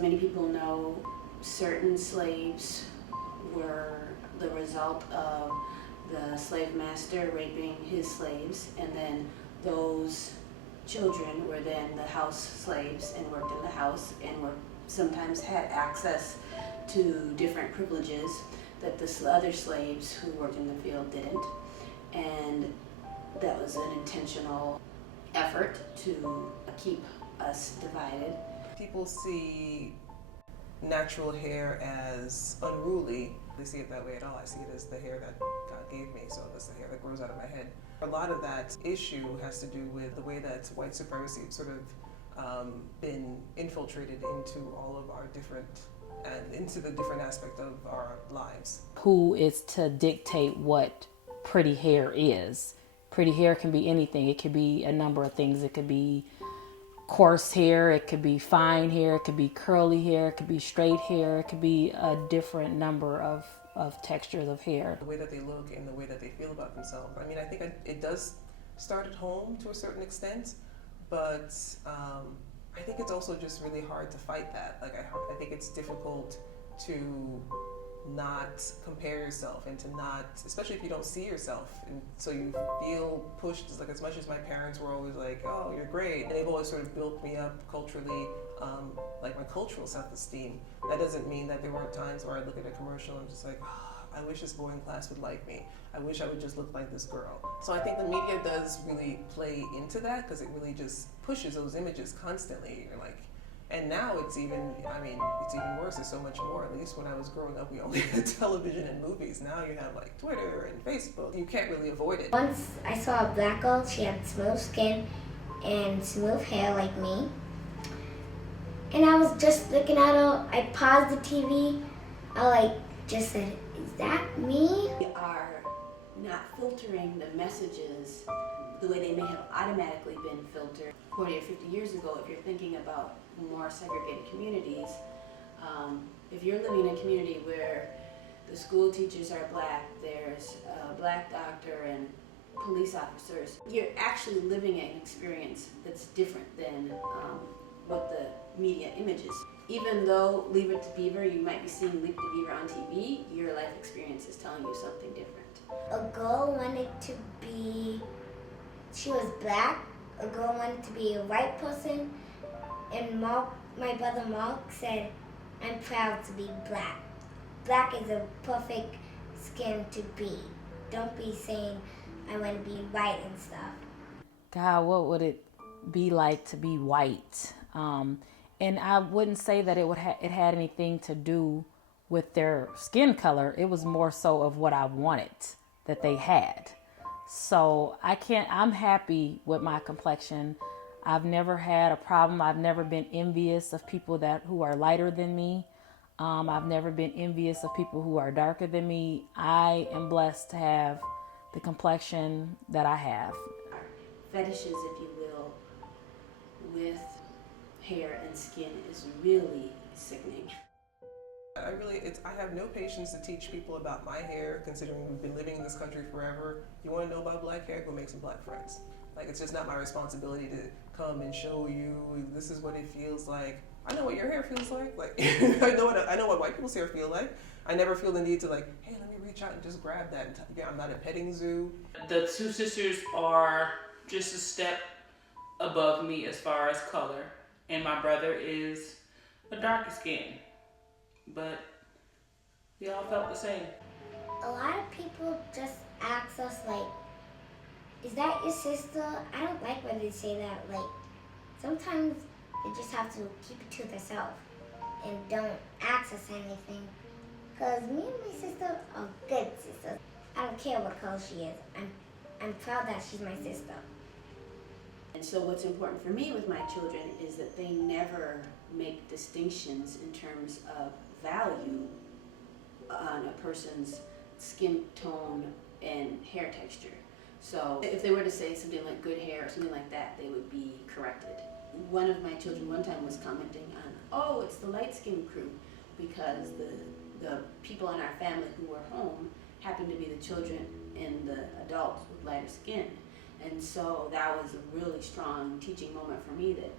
many people know, certain slaves were the result of the slave master raping his slaves, and then those children were then the house slaves and worked in the house and were sometimes had access to different privileges that the other slaves who worked in the field didn't. And that was an intentional effort to keep us divided. People see natural hair as unruly. They see it that way at all. I see it as the hair that God gave me, so that's the hair that grows out of my head. A lot of that issue has to do with the way that white supremacy sort of been infiltrated into all of our different, and into the different aspect of our lives. Who is to dictate what pretty hair is? Pretty hair can be anything. It could be a number of things. It could be coarse hair, it could be fine hair, it could be curly hair, it could be straight hair, it could be a different number of textures of hair. The way that they look and the way that they feel about themselves. I mean, I think it does start at home to a certain extent, but I think it's also just really hard to fight that. Like, I think it's difficult to not compare yourself and to not, especially if you don't see yourself, and so you feel pushed. Like, as much as my parents were always like, oh, you're great, and they've always sort of built me up culturally, like my cultural self-esteem, that doesn't mean that there weren't times where I look at a commercial and I'm just like, oh, I wish this boy in class would like me. I wish I would just look like this girl. So I think the media does really play into that, because it really just pushes those images constantly. You're like, and now it's even worse. There's so much more. At least when I was growing up, we only had television and movies. Now you have like Twitter and Facebook. You can't really avoid it. Once I saw a black girl, she had smooth skin and smooth hair like me. And I was just looking at her. I paused the TV. I just said, is that me? We are not filtering the messages the way they may have automatically been filtered 40 or 50 years ago. If you're thinking about more segregated communities, if you're living in a community where the school teachers are black, there's a black doctor and police officers, you're actually living an experience that's different than what the media images. Even though Leave It to Beaver, you might be seeing Leave It to Beaver on TV, your life experience is telling you something different. A girl wanted to be, she was black. A girl wanted to be a white person. And my brother Mark said, I'm proud to be black. Black is a perfect skin to be. Don't be saying I want to be white and stuff. God, what would it be like to be white? And I wouldn't say that it had anything to do with their skin color. It was more so of what I wanted that they had. So I'm happy with my complexion. I've never had a problem. I've never been envious of people who are lighter than me. I've never been envious of people who are darker than me. I am blessed to have the complexion that I have. Fetishes, if you will, with hair and skin is really sickening. I have no patience to teach people about my hair, considering we've been living in this country forever. You want to know about black hair? Go make some black friends. Like, it's just not my responsibility to come and show you this is what it feels like. I know what your hair feels like. Like, I know what white people's hair feel like. I never feel the need to like, hey, let me reach out and just grab that. Yeah, I'm not a petting zoo. The two sisters are just a step above me as far as color, and my brother is a darker skin, but we all felt the same. A lot of people just ask us like, is that your sister? I don't like when they say that. Like, sometimes they just have to keep it to themselves and don't ask us anything. Because me and my sister are good sisters. I don't care what color she is. I'm proud that she's my sister. And so what's important for me with my children is that they never make distinctions in terms of value on a person's skin tone and hair texture. So if they were to say something like good hair or something like that, they would be corrected. One of my children one time was commenting on, oh, it's the light-skinned crew, because the people in our family who were home happened to be the children and the adults with lighter skin. And so that was a really strong teaching moment for me that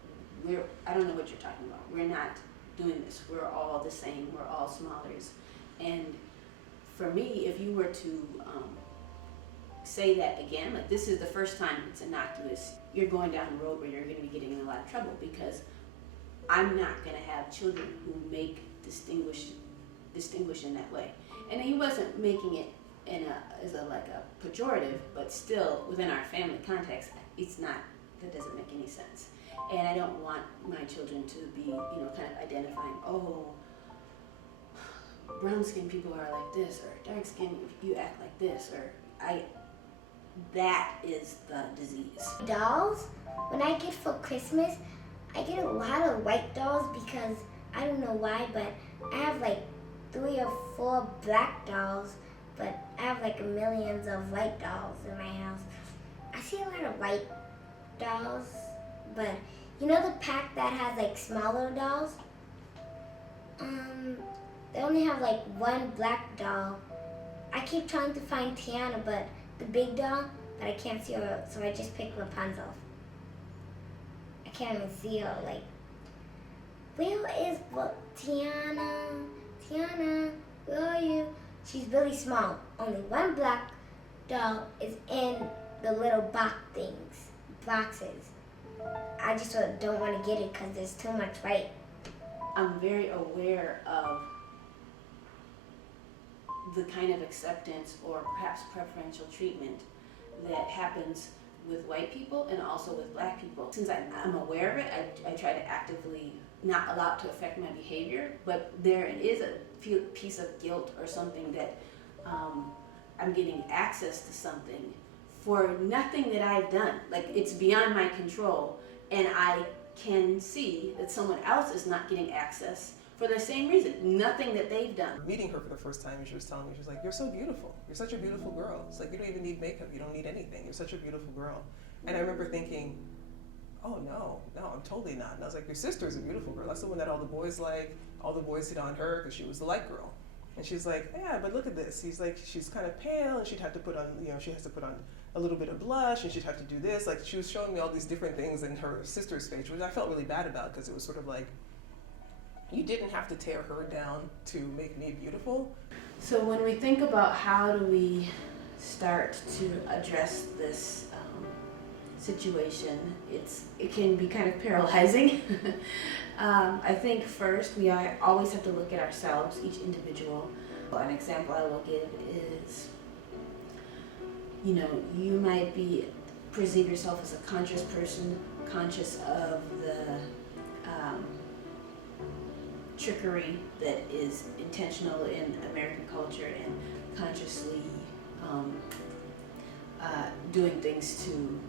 I don't know what you're talking about. We're not doing this. We're all the same. We're all smallers. And for me, if you were to say that again, like this is the first time it's innocuous, you're going down a road where you're going to be getting in a lot of trouble, because I'm not going to have children who make distinguish in that way. And he wasn't making it as a pejorative, but still within our family context, it's not. That doesn't make any sense. And I don't want my children to be, kind of identifying, oh, brown skinned people are like this, or dark skinned you act like this, or that is the disease. Dolls, when I get for Christmas, I get a lot of white dolls because I don't know why, but I have like 3 or 4 black dolls, but I have like millions of white dolls in my house. I see a lot of white dolls, but you know the pack that has like smaller dolls? They only have like 1 black doll. I keep trying to find Tiana, but the big doll, but I can't see her, so I just picked Rapunzel. I can't even see her, like, where is Tiana? Tiana, where are you? She's really small. Only 1 black doll is in the little boxes. I just don't want to get it because there's too much white. I'm very aware of the kind of acceptance or perhaps preferential treatment that happens with white people and also with black people. Since I'm aware of it, I try to actively not allow it to affect my behavior, but there is a piece of guilt or something that I'm getting access to something for nothing that I've done. Like, it's beyond my control, and I can see that someone else is not getting access for the same reason, nothing that they've done. Meeting her for the first time, she was telling me, she was like, you're so beautiful. You're such a beautiful girl. It's like, you don't even need makeup. You don't need anything. You're such a beautiful girl. And I remember thinking, oh, no, I'm totally not. And I was like, your sister's a beautiful girl. That's the one that all the boys like. All the boys hit on her because she was the light girl. And she's like, yeah, but look at this. He's like, she's kind of pale, and she'd have to put on, she has to put on a little bit of blush, and she'd have to do this. Like, she was showing me all these different things in her sister's face, which I felt really bad about, because it was sort of like, you didn't have to tear her down to make me beautiful. So when we think about how do we start to address this situation, it can be kind of paralyzing. I think first we always have to look at ourselves, each individual. An example I will give is, you might perceive yourself as a conscious person, conscious of the trickery that is intentional in American culture, and consciously doing things to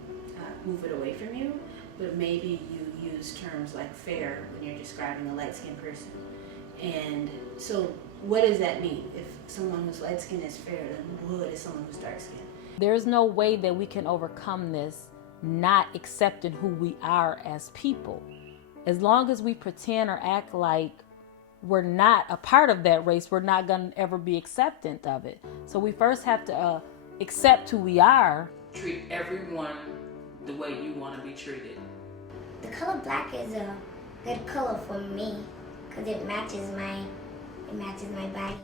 move it away from you. But maybe you use terms like fair when you're describing a light-skinned person. And so what does that mean? If someone who's light-skinned is fair, then what is someone who's dark-skinned? There's no way that we can overcome this not accepting who we are as people. As long as we pretend or act like we're not a part of that race, we're not going to ever be acceptant of it. So we first have to accept who we are. Treat everyone the way you want to be treated. The color black is a good color for me because it matches my body.